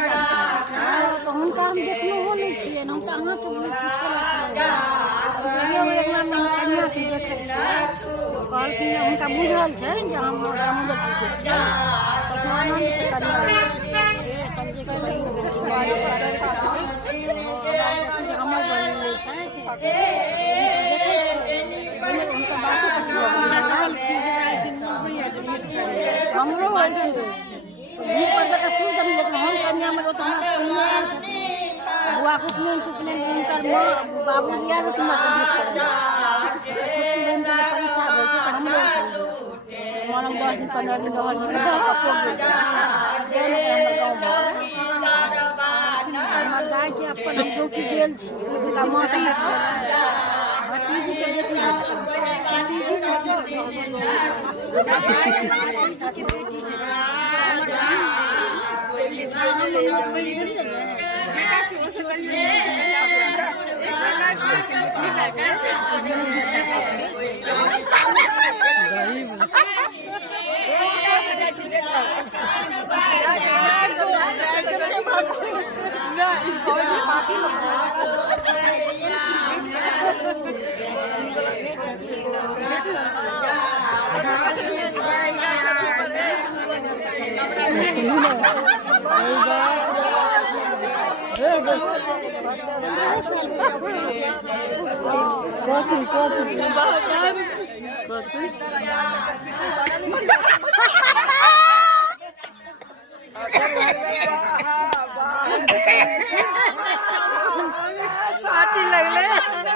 तो हुनका हम देखलो नहीं छियै, हम तो अहाँ के कन्या के देखे कहलखिन हुनका बुझल छै जे हम दामोदर जी के आनंद से कन्या संजय के हमर बहिन छै हुनका बात हमरो होइ छै हम कन्या में तो बुआ कुटने हुनकर बाबू जी आर छुट्टी बहन के परीक्षा भेल छै तो हमरो मानम 10 दिन 15 दिन रहल छै हमर गाय के अपन हम चौकी गेल छी हुनका माँ के भतीजी के बेटी बेटी छै साथी लगले